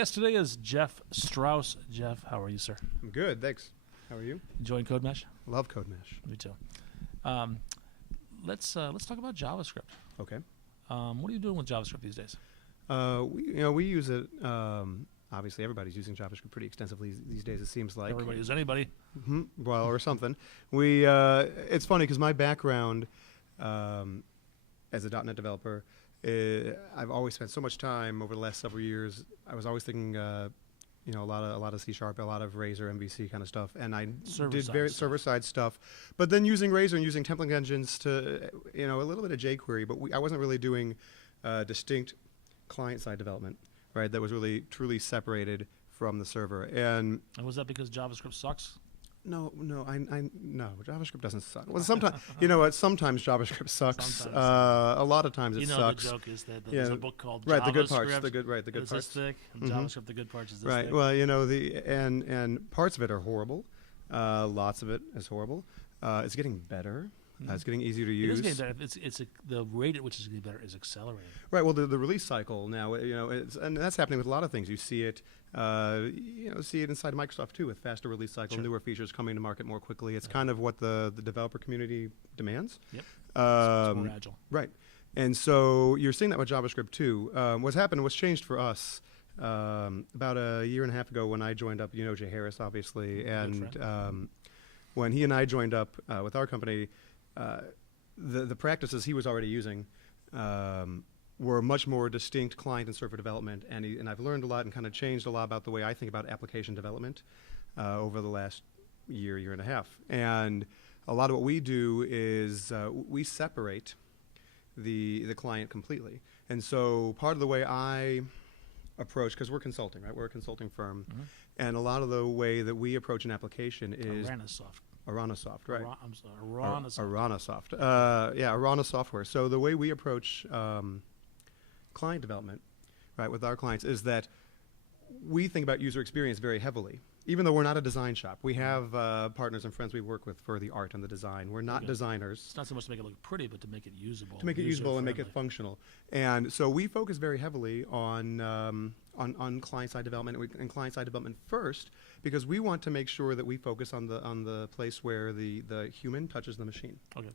guest today is Jeff Strauss. Jeff, how are you, sir? I'm good, thanks. How are you? Enjoying CodeMesh? Love CodeMesh. Me too. Let's talk about JavaScript. Okay. What are you doing with JavaScript these days? We use it. Obviously, everybody's using JavaScript pretty extensively these days. It seems like Everybody is anybody. Well, or something. It's funny because my background as a .NET developer, I've always spent so much time over the last several years. I was always thinking, a lot of C#, a lot of Razor, MVC kind of stuff, and I did very server-side stuff. But then using Razor and using template engines to, a little bit of jQuery, but I wasn't really doing distinct client-side development, right? That was really truly separated from the server. And was that because JavaScript sucks? No, JavaScript doesn't suck. Well, sometimes, sometimes JavaScript sucks. A lot of times it sucks. The joke is that there's a book called right, JavaScript. The good parts, the good parts. This thick, and JavaScript, the good parts is this right. thick. Well, and parts of it are horrible. Lots of it is horrible. It's getting better. It's getting easier to use. It is getting better. The rate at which it's getting better is accelerating. Right. Well, the release cycle now, and that's happening with a lot of things. You see it, see it inside Microsoft too, with faster release cycle, newer features coming to market more quickly. It's kind of what the developer community demands. Yep. It's more agile. Right. And so you're seeing that with JavaScript too. What's changed for us about a year and a half ago when I joined up. Jay Harris, obviously, and when he and I joined up with our company. The practices he was already using were much more distinct client and server development, and I've learned a lot and kind of changed a lot about the way I think about application development over the last year and a half. And a lot of what we do is we separate the client completely. And so part of the way I approach, because we're consulting, right? We're a consulting firm, and a lot of the way that we approach an application is Aranasoft, right? Aranasoft. Arana software. So the way we approach client development, right, with our clients is that we think about user experience very heavily. Even though we're not a design shop, we have partners and friends we work with for the art and the design. We're not designers. It's not so much to make it look pretty, but to make it usable. To make it usable and make it functional. And so we focus very heavily on client-side development and client-side development first, because we want to make sure that we focus on the place where the human touches the machine. Okay.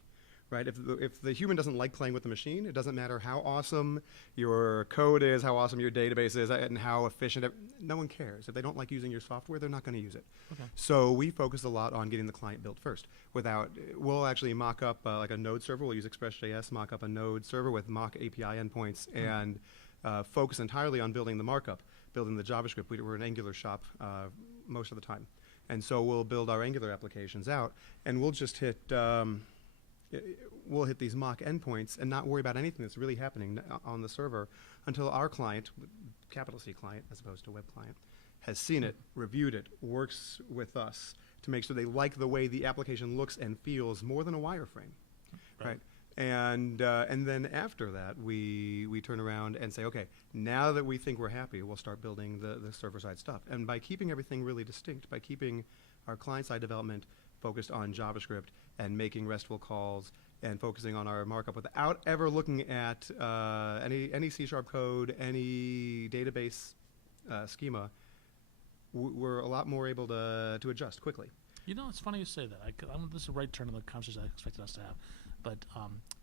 Right? If the human doesn't like playing with the machine, it doesn't matter how awesome your code is, how awesome your database is, and how efficient. No one cares. If they don't like using your software, they're not going to use it. Okay. So we focus a lot on getting the client built first. We'll actually mock up like a Node server. We'll use Express.js, mock up a Node server with mock API endpoints, and focus entirely on building the markup, building the JavaScript. We're an Angular shop most of the time. And so we'll build our Angular applications out, and we'll just hit these mock endpoints and not worry about anything that's really happening on the server until our client, capital C client as opposed to web client, has seen it, reviewed it, works with us to make sure they like the way the application looks and feels more than a wireframe, right? And then after that, we turn around and say, okay, now that we think we're happy, we'll start building the server-side stuff. And by keeping everything really distinct, by keeping our client-side development focused on JavaScript and making RESTful calls and focusing on our markup without ever looking at any C# code, any database schema, we're a lot more able to adjust quickly. It's funny you say that. This is the right turn of the conversation I expected us to have. But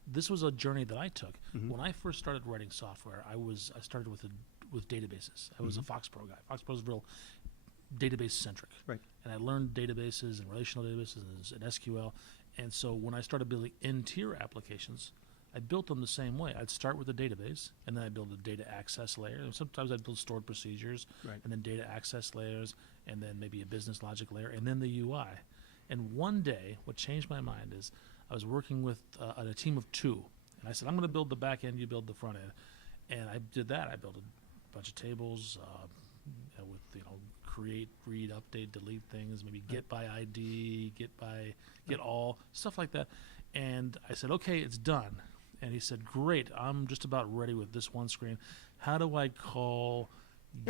this was a journey that I took. When I first started writing software, I started with databases. I was a FoxPro guy. FoxPro is real database-centric. Right. And I learned databases and relational databases and SQL. And so when I started building n-tier applications, I built them the same way. I'd start with a database, and then I'd build a data access layer. And sometimes I'd build stored procedures, and then data access layers, and then maybe a business logic layer, and then the UI. And one day, what changed my mind is I was working with a team of two. And I said, I'm going to build the back end, you build the front end. And I did that. I built a bunch of tables with, create, read, update, delete things, maybe get by ID, get all, stuff like that. And I said, okay, it's done. And he said, great, I'm just about ready with this one screen. How do I call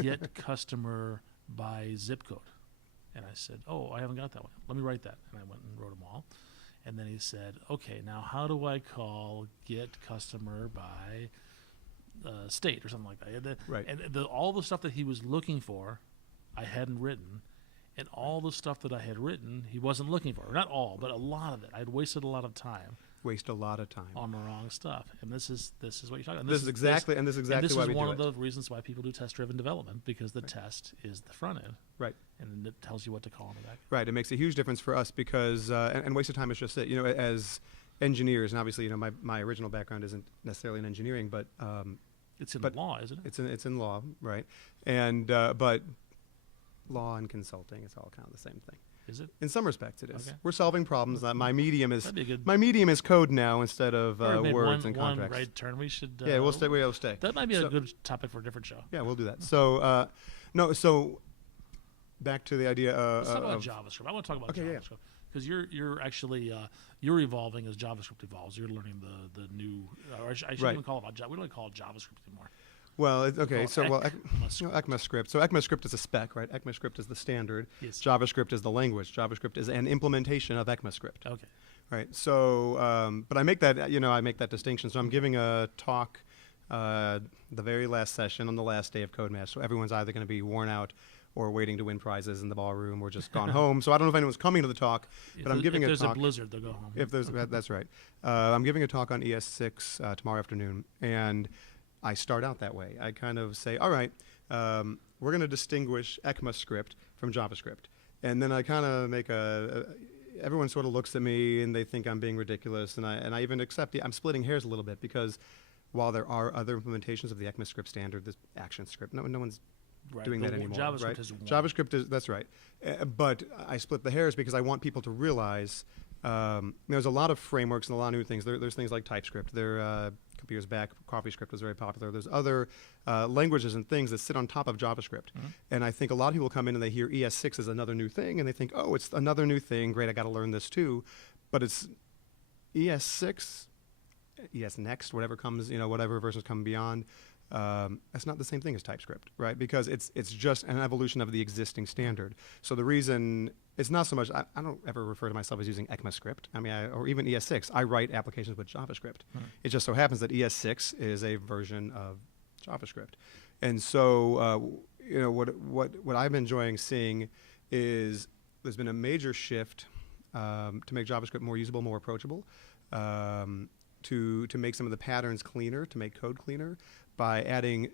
get customer by zip code? And I said, oh, I haven't got that one. Let me write that. And I went and wrote them all. And then he said, okay, now how do I call get customer by state or something like that. Right. And all the stuff that he was looking for, I hadn't written. And all the stuff that I had written, he wasn't looking for. Not all, but a lot of it. I had wasted a lot of time. Waste a lot of time on the wrong stuff. And this is what you're talking about. This is exactly why we do it. This is one of the reasons why people do test-driven development, because the test is the front end. Right. And it tells you what to call on the back end. Right. It makes a huge difference for us because, and waste of time is just it. As engineers, and obviously, my original background isn't necessarily in engineering, but it's in law, isn't it? It's in law, right? And but law and consulting, it's all kind of the same thing. Is it? In some respects, it is. Okay. We're solving problems. My medium is That'd be good. my medium is code now instead of words and one contracts. right turn. We should. Yeah, we'll stay. We'll stay. That might be a good topic for a different show. Yeah, we'll do that. So So back to the idea Let's talk about of JavaScript. I want to talk about Okay, yeah. JavaScript because you're actually you're evolving as JavaScript evolves. You're learning the new. Or I shouldn't Right. even call it. We don't call it JavaScript anymore. Well, okay. Oh, So, ECMAScript. ECMAScript. So, ECMAScript is a spec, right? ECMAScript is the standard. Yes. JavaScript is the language. JavaScript is an implementation of ECMAScript. Okay. Right. So, but I make that distinction. So, I'm giving a talk the very last session on the last day of Code Match. So, everyone's either going to be worn out or waiting to win prizes in the ballroom or just gone home. So, I don't know if anyone's coming to the talk, but I'm giving a talk. If there's a blizzard, they'll go home. If there's, that's right. I'm giving a talk on ES6 tomorrow afternoon, and I start out that way. I kind of say, all right, we're going to distinguish ECMAScript from JavaScript. And then I kind of make everyone sort of looks at me and they think I'm being ridiculous. And I even accept I'm splitting hairs a little bit because while there are other implementations of the ECMAScript standard, this action script, no one's doing that anymore. JavaScript right? is one. JavaScript is, that's right. But I split the hairs because I want people to realize there's a lot of frameworks and a lot of new things. There's things like TypeScript. A couple years back, CoffeeScript was very popular. There's other languages and things that sit on top of JavaScript. Mm-hmm. And I think a lot of people come in and they hear ES6 is another new thing, and they think, oh, it's another new thing. Great, I got to learn this too. But it's ES6, ES Next, whatever comes, whatever versions come beyond. That's not the same thing as TypeScript, right? Because it's just an evolution of the existing standard. So the reason it's not so much, I don't ever refer to myself as using ECMAScript. I mean, or even ES6. I write applications with JavaScript. It just so happens that ES6 is a version of JavaScript. And so, what I've been enjoying seeing is there's been a major shift to make JavaScript more usable, more approachable, to make some of the patterns cleaner, to make code cleaner, by adding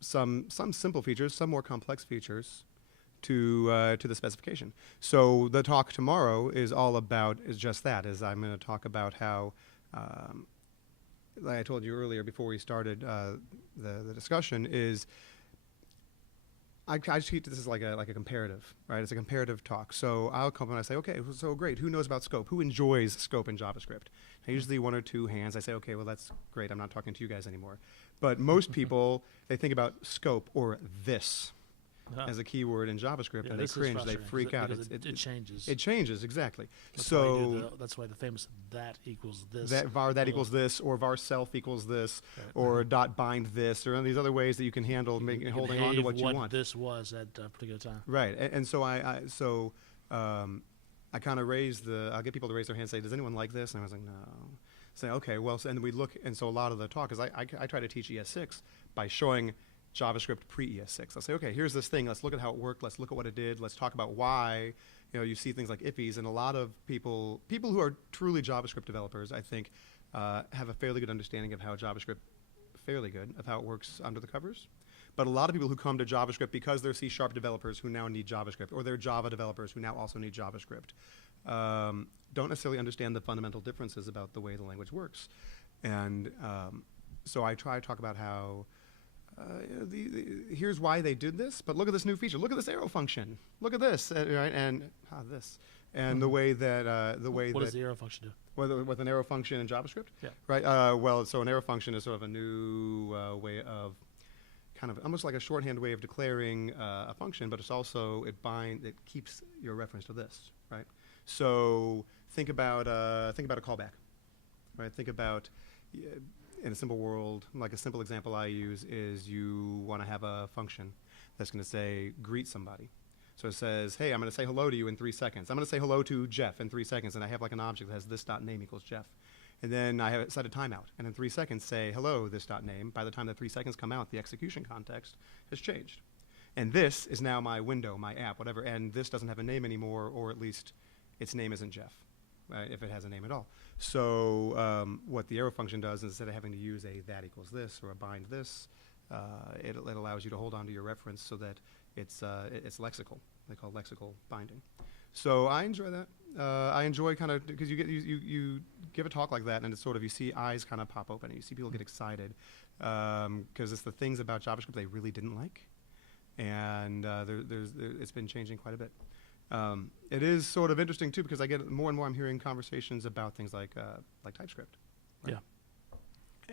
some simple features, some more complex features to the specification. So the talk tomorrow is all about just that. I'm going to talk about how, like I told you earlier before we started the discussion, is I treat this as like a comparative, right? It's a comparative talk. So I'll come and I say, okay, so great. Who knows about scope? Who enjoys scope in JavaScript? And usually one or two hands. I say, okay, well that's great. I'm not talking to you guys anymore. But most people, they think about scope or this as a keyword in JavaScript, and they cringe, they freak out. It changes. It changes, exactly. That's why the famous that equals this. That var that equals this, or var self equals this, or dot bind this, or these other ways that you can handle holding on to what you want. This was at a particular time. Right, and so I kind of I'll get people to raise their hand and say, does anyone like this? And I was like, no. Say, okay, well, and we look, and so a lot of the talk is I try to teach ES6 by showing JavaScript pre-ES6. I'll say, okay, here's this thing. Let's look at how it worked. Let's look at what it did. Let's talk about why. You see things like ifs, and a lot of people who are truly JavaScript developers, I think, have a fairly good understanding of how JavaScript, of how it works under the covers. But a lot of people who come to JavaScript because they're C# developers who now need JavaScript, or they're Java developers who now also need JavaScript, don't necessarily understand the fundamental differences about the way the language works. And so I try to talk about how here's why they did this, but look at this new feature. Look at this arrow function. Look at this, right? And this, and the way that What does the arrow function do? With an arrow function in JavaScript, Yeah. right? So an arrow function is sort of a new way of kind of almost like a shorthand way of declaring a function, but it's also it keeps your reference to this, right? So think about a callback, right? Think about in a simple world, like a simple example I use is you want to have a function that's going to say greet somebody. So it says, hey, I'm going to say hello to you in 3 seconds. I'm going to say hello to Jeff in 3 seconds, and I have like an object that has this dot name equals Jeff. And then I have set a timeout, and in 3 seconds say, hello, this.name. By the time the 3 seconds come out, the execution context has changed. And this is now my window, my app, whatever, and this doesn't have a name anymore, or at least its name isn't Jeff, right, if it has a name at all. So what the arrow function does, instead of having to use a that equals this or a bind this, it allows you to hold on to your reference so that it's lexical. They call it lexical binding. So I enjoy that. I enjoy kind of, because you give a talk like that, and it's sort of, you see eyes kind of pop open, and you see people get excited, because it's the things about JavaScript they really didn't like, and it's been changing quite a bit. It is sort of interesting too, because I get more and more, I'm hearing conversations about things like TypeScript. Right? Yeah.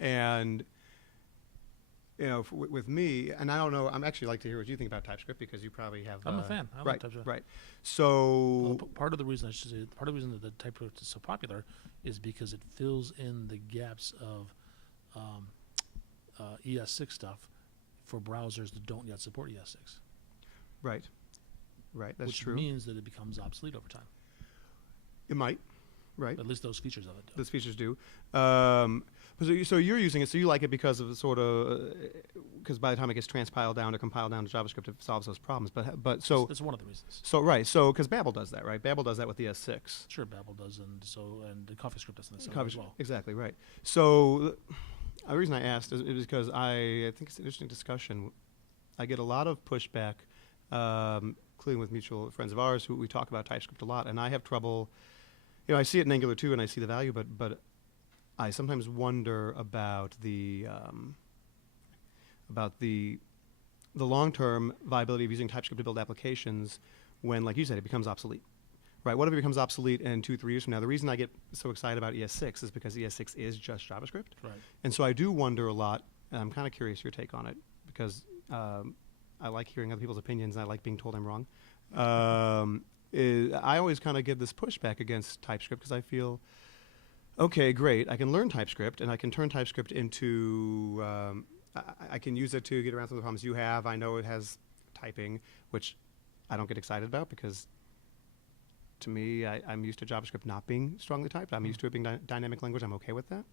And you know, with me, and I don't know, I'm actually like to hear what you think about TypeScript, because you probably have. I'm a fan. I like TypeScript. Right. So part of the reason that the TypeScript is so popular is because it fills in the gaps of ES6 stuff for browsers that don't yet support ES6. Right. Right. That's true. Which means that it becomes obsolete over time. It might. Right. At least those features of it do. Those features do. So you're using it, so you like it because of the sort of, because by the time it gets transpiled down or compiled down to JavaScript, it solves those problems. But so that's one of the reasons. So right, so because Babel does that, right? Babel does that with ES6. Sure, Babel does, and CoffeeScript does the same as well. Exactly right. So the reason I asked is because I think it's an interesting discussion. I get a lot of pushback, including with mutual friends of ours who we talk about TypeScript a lot, and I have trouble. You know, I see it in Angular 2 and I see the value, but I sometimes wonder about the long-term viability of using TypeScript to build applications when, like you said, it becomes obsolete. Right? What if it becomes obsolete in 2-3 years from now? The reason I get so excited about ES6 is because ES6 is just JavaScript. Right. And so I do wonder a lot, and I'm kind of curious your take on it, because I like hearing other people's opinions and I like being told I'm wrong. I always kind of get this pushback against TypeScript because I feel, okay, great, I can learn TypeScript and I can turn TypeScript into, I can use it to get around some of the problems you have. I know it has typing, which I don't get excited about because to me, I'm used to JavaScript not being strongly typed. I'm used to it being dynamic language. I'm okay with that.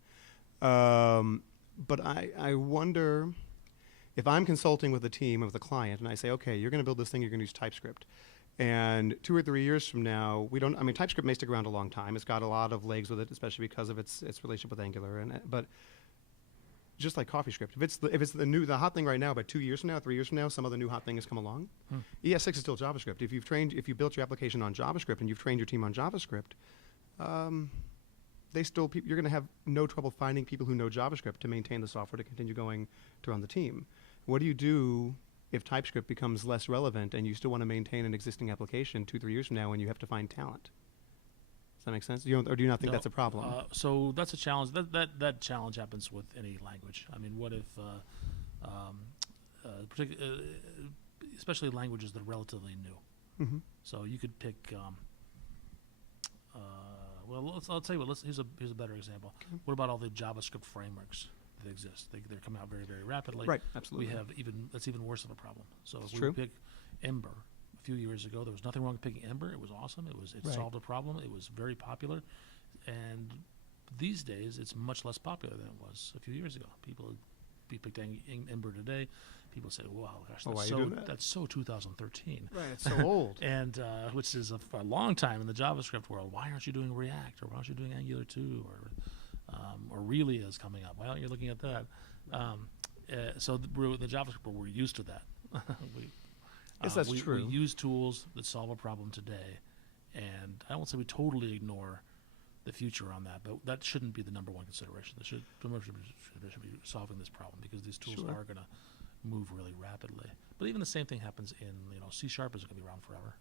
But I wonder if I'm consulting with a team, with a client, and I say, okay, you're going to build this thing, you're going to use TypeScript. And 2 or 3 years from now, TypeScript may stick around a long time. It's got a lot of legs with it, especially because of its relationship with Angular. But just like CoffeeScript, if it's the hot thing right now, but 2 years from now, 3 years from now, some other new hot thing has come along. ES6 is still JavaScript. If you built your application on JavaScript and you've trained your team on JavaScript, you're going to have no trouble finding people who know JavaScript to maintain the software to continue going to run the team. What do you do if TypeScript becomes less relevant and you still want to maintain an existing application 2-3 years from now when you have to find talent? Does that make sense? Or do you not think that's a problem? So that's a challenge. That challenge happens with any language. I mean, what if, especially languages that are relatively new? Mm-hmm. So you could pick. I'll tell you what. Here's a better example. Okay. What about all the JavaScript frameworks that exist? They're coming out very, very rapidly. Right. Absolutely. That's even worse of a problem. So That's if true. we pick Ember a few years ago, there was nothing wrong with picking Ember. It was awesome. It Right. solved a problem. It was very popular, and these days it's much less popular than it was a few years ago. People picked Ember today. People say, "Wow, gosh, that's so 2013." Right. It's so old. And which is a long time in the JavaScript world. Why aren't you doing React, or why aren't you doing Angular 2, or Really is coming up? Why aren't you looking at that? So the JavaScript world, we're used to that. Yes, that's true. We use tools that solve a problem today, and I won't say we totally ignore the future on that, but that shouldn't be the number one consideration. The number should be solving this problem, because these tools are going to move really rapidly. But even the same thing happens in C# isn't going to be around forever.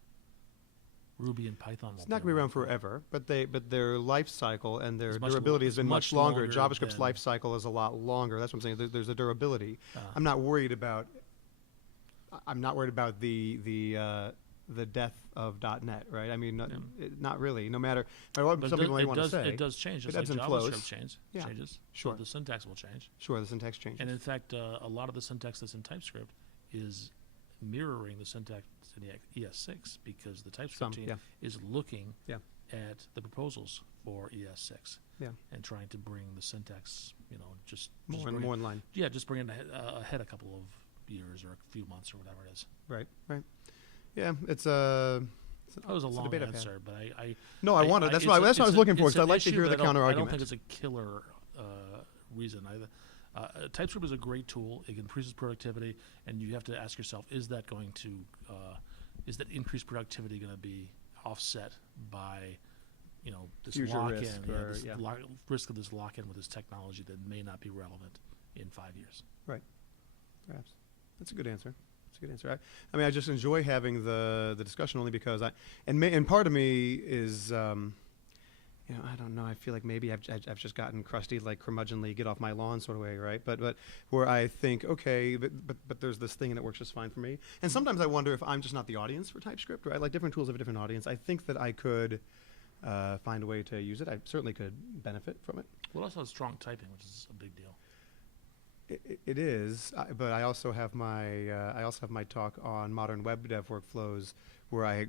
Ruby and Python won't. It's not going to be around forever, but their life cycle and their durability has been much longer. JavaScript's life cycle is a lot longer. That's what I'm saying. There's a durability. I'm not worried about. I'm not worried about the death of .NET, right? I mean, not really. No matter what some people may want to say. It does change. It ebbs and JavaScript flows. changes. Sure. So the syntax will change. Sure, the syntax changes. And in fact, a lot of the syntax that's in TypeScript is mirroring the syntax in the ES6, because the TypeScript team is looking at the proposals for ES6. Yeah. And trying to bring the syntax, just More in line. Yeah, just bring it ahead a couple of years or a few months or whatever it is. Right. Yeah, it's That was a long debate I've answer, but I No, I wanted. That's what I was looking for. Because I like to hear the counter I don't argument. think it's a killer reason. TypeScript is a great tool. It increases productivity, and you have to ask yourself: is that increased productivity going to be offset by, this Future lock-in, risk risk of this lock-in with this technology that may not be relevant in 5 years? Right. Perhaps. That's a good answer. I mean, I just enjoy having the discussion only because and part of me is, I don't know. I feel like maybe I've just gotten crusty, like curmudgeonly, get off my lawn sort of way, right? But where I think, okay, but there's this thing and it works just fine for me. And sometimes I wonder if I'm just not the audience for TypeScript, right? Like different tools have a different audience. I think that I could find a way to use it. I certainly could benefit from it. Well, it also has strong typing, which is a big deal. It is, but I also have my talk on modern web dev workflows where I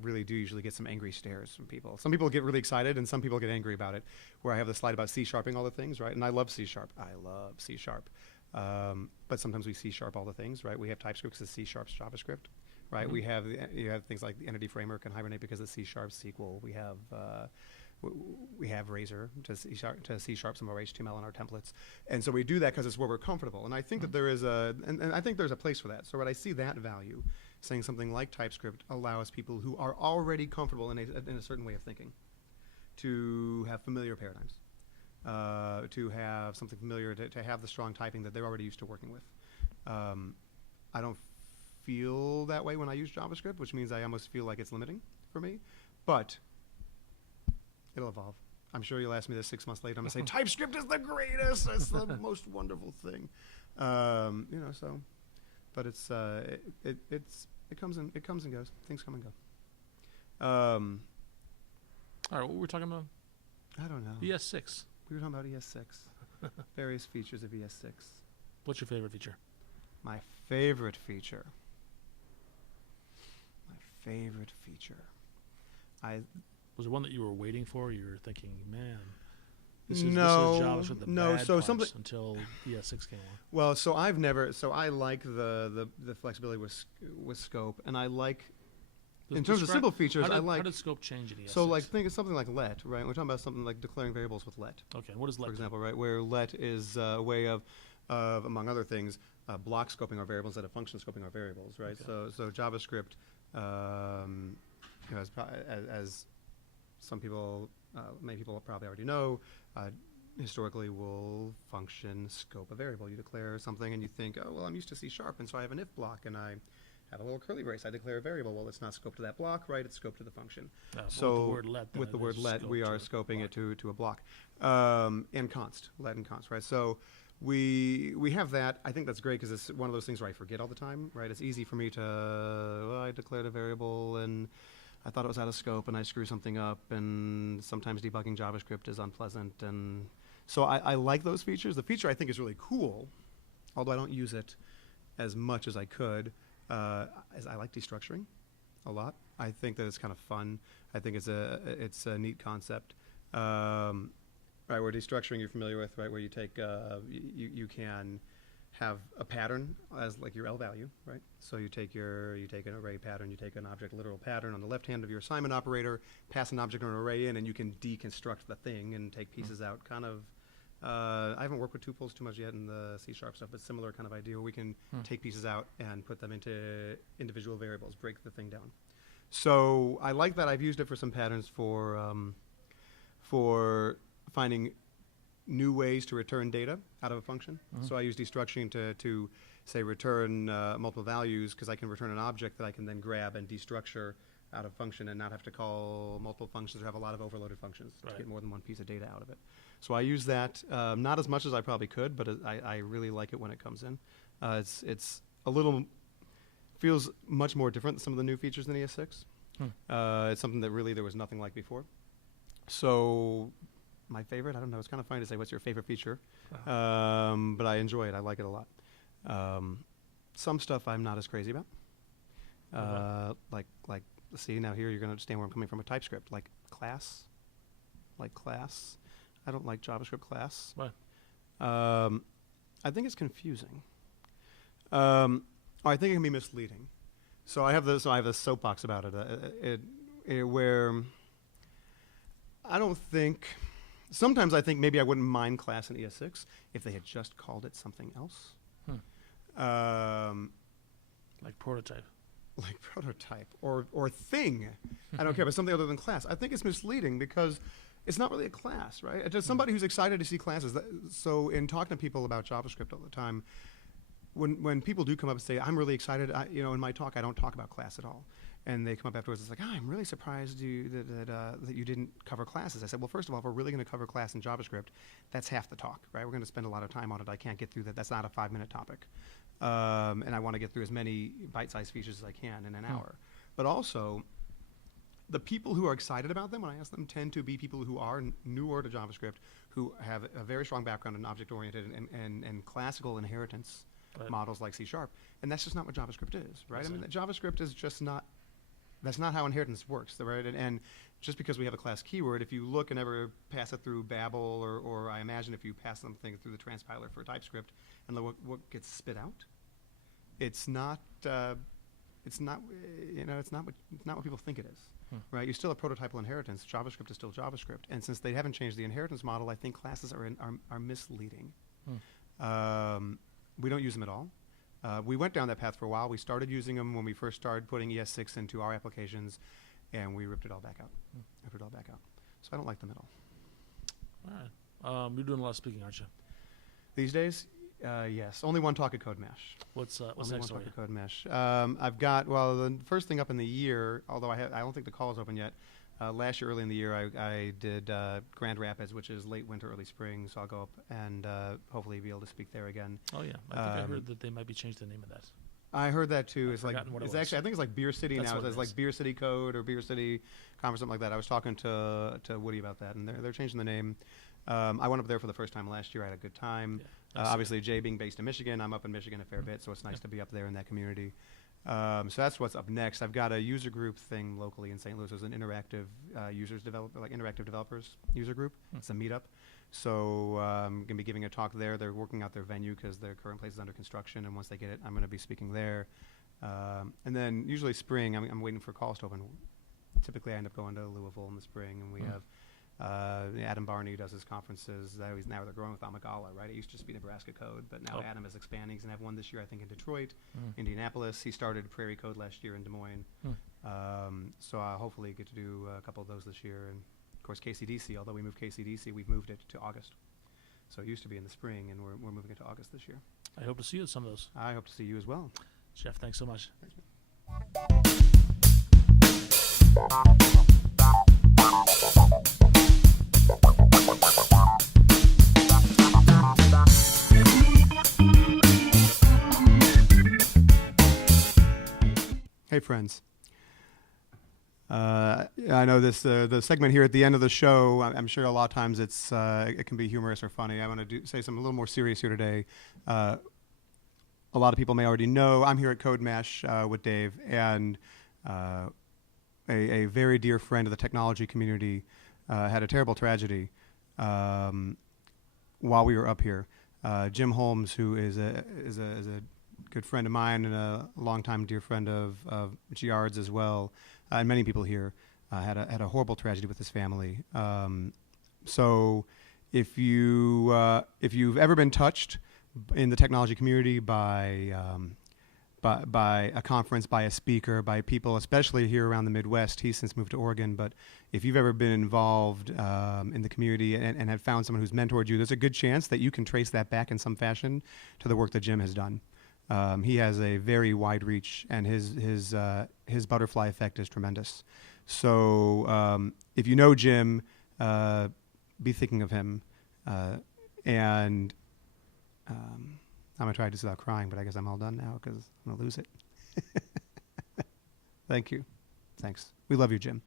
really do usually get some angry stares from people. Some people get really excited and some people get angry about it. Where I have the slide about C#ing all the things, right? And I love C#. But sometimes we C# all the things, right? We have TypeScript because C#'s JavaScript, right? Mm-hmm. You have things like the Entity Framework and Hibernate because of C# SQL. We have Razor to C# some of our HTML and our templates, and so we do that because it's where we're comfortable. And I think that there is and I think there's a place for that. So when I see that value, saying something like TypeScript allows people who are already comfortable in a certain way of thinking to have familiar paradigms, to have something familiar, to have the strong typing that they're already used to working with. I don't feel that way when I use JavaScript, which means I almost feel like it's limiting for me, but it'll evolve. I'm sure you'll ask me this 6 months later. I'm going to say, TypeScript is the greatest. It's the most wonderful thing. So, but it comes and goes. Things come and go. All right, what were we talking about? I don't know. ES6. We were talking about ES6. Various features of ES6. What's your favorite feature? My favorite feature. Was there one that you were waiting for? You were thinking, man, this is No, JavaScript, the no, bad so parts something- until ES6 came along. Well, so I like the flexibility with scope, and I like in terms of simple features. How did scope change in ES6? So like think of something like let, right? We're talking about something like declaring variables with let. Okay, and what is let? For example, right, where let is a way of among other things, block scoping our variables instead of function scoping our variables, right? Okay. So JavaScript, as some people, many people probably already know, historically will function scope a variable. You declare something and you think, oh, well, I'm used to C#, and so I have an if block, and I have a little curly brace. I declare a variable. Well, it's not scoped to that block, right? It's scoped to the function. So with the word let, we are scoping it to a block. And const, let and const, right? So we have that. I think that's great because it's one of those things where I forget all the time, right? It's easy for me to, I declared a variable and I thought it was out of scope and I screw something up, and sometimes debugging JavaScript is unpleasant. And so I like those features. The feature I think is really cool, although I don't use it as much as I could, as I like destructuring a lot. I think that it's kind of fun. I think it's a neat concept. Right, where destructuring you're familiar with, right, where you take, you can have a pattern as like your L value, right? So you take an array pattern, you take an object literal pattern on the left hand of your assignment operator, pass an object or an array in, and you can deconstruct the thing and take pieces out. Kind of, I haven't worked with tuples too much yet in the C# stuff, but similar kind of idea where we can take pieces out and put them into individual variables, break the thing down. So I like that. I've used it for some patterns for finding new ways to return data out of a function. So I use destructuring to say return multiple values, because I can return an object that I can then grab and destructure out of function and not have to call multiple functions or have a lot of overloaded functions to get more than one piece of data out of it. So I use that, not as much as I probably could, but I really like it when it comes in. It's a little, feels much more different than some of the new features in ES6. It's something that really there was nothing like before. So my favorite, I don't know, it's kind of funny to say what's your favorite feature, but I enjoy it. I like it a lot. Some stuff I'm not as crazy about, like see, now here you're going to understand where I'm coming from with TypeScript. Like class. I don't like JavaScript class. Why? I think it's confusing. I think it can be misleading. So I have this soapbox about it, where I don't think. Sometimes I think maybe I wouldn't mind class in ES6 if they had just called it something else. Like prototype. Like prototype or thing. I don't care, but something other than class. I think it's misleading because it's not really a class, right? It's just somebody who's excited to see classes. So in talking to people about JavaScript all the time, when people do come up and say, I'm really excited, in my talk I don't talk about class at all. And they come up afterwards, it's like, I'm really surprised that you didn't cover classes. I said, well, first of all, if we're really going to cover class in JavaScript, that's half the talk, right? We're going to spend a lot of time on it. I can't get through that. That's not a 5-minute topic. And I want to get through as many bite-sized features as I can in an hour. But also, the people who are excited about them, when I ask them, tend to be people who are newer to JavaScript, who have a very strong background in object-oriented and classical inheritance models like C#. And that's just not what JavaScript is, right? I mean, JavaScript is just not. That's not how inheritance works, right? And just because we have a class keyword, if you look and ever pass it through Babel, or I imagine if you pass something through the transpiler for TypeScript, and look what gets spit out, it's not what people think it is, right? You still have prototypal inheritance. JavaScript is still JavaScript, and since they haven't changed the inheritance model, I think classes are misleading. We don't use them at all. We went down that path for a while. We started using them when we first started putting ES6 into our applications, and we ripped it all back out. So I don't like them at all. All right. You're doing a lot of speaking, aren't you? These days, yes. Only one talk at CodeMesh. What's Only next one for talk you? at CodeMesh. I've got, the first thing up in the year, although I don't think the call is open yet. Last year, early in the year, I did Grand Rapids, which is late winter, early spring, so I'll go up and hopefully be able to speak there again. Oh, yeah. I think I heard that they might be changing the name of that. I heard that too. I've forgotten what it was. Actually, I think it's like Beer City That's now. what it It's like is. Beer City Code or Beer City Conference, something like that. I was talking to Woody about that, and they're changing the name. I went up there for the first time last year. I had a good time. Yeah, Obviously, Jay being based in Michigan, I'm up in Michigan a fair bit, so it's nice to be up there in that community. So that's what's up next. I've got a user group thing locally in St. Louis. There's an interactive interactive developers user group. It's a meetup. So I'm going to be giving a talk there. They're working out their venue because their current place is under construction, and once they get it, I'm going to be speaking there. And then usually spring, I'm waiting for calls to open. Typically, I end up going to Louisville in the spring, and we have Adam Barney does his conferences. Now they're growing with Amagala, right? It used to just be Nebraska Code, but now Adam is expanding. He's going to have one this year, I think, in Detroit, Indianapolis. He started Prairie Code last year in Des Moines. So I'll hopefully get to do a couple of those this year. And, of course, KCDC, although we moved KCDC, we've moved it to August. So it used to be in the spring, and we're moving it to August this year. I hope to see you at some of those. I hope to see you as well. Jeff, thanks so much. Hey, friends. I know this the segment here at the end of the show. I'm sure a lot of times it can be humorous or funny. I want to say something a little more serious here today. A lot of people may already know I'm here at CodeMesh with Dave, and a very dear friend of the technology community had a terrible tragedy while we were up here. Jim Holmes, who is a good friend of mine and a longtime dear friend of Giard's as well, and many people here, had a horrible tragedy with his family. So if you've ever been touched in the technology community by a conference, by a speaker, by people, especially here around the Midwest. He's since moved to Oregon, but if you've ever been involved in the community and have found someone who's mentored you, there's a good chance that you can trace that back in some fashion to the work that Jim has done. He has a very wide reach, and his butterfly effect is tremendous. So if you know Jim, be thinking of him, and I'm going to try to do this without crying, but I guess I'm all done now because I'm going to lose it. Thank you. Thanks. We love you, Jim.